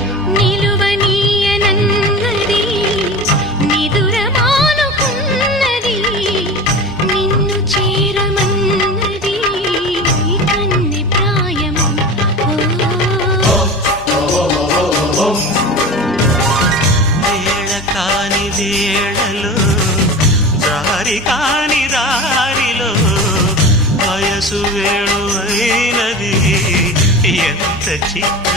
నిలువనీయనన్నది నిదురమానుకున్నది నిన్ను చేరమన్నది కన్నె ప్రాయము వేళ కాని వేళలో దారి కాని దారిలో వయసు వేణు అయినది ఎంత చిత్ర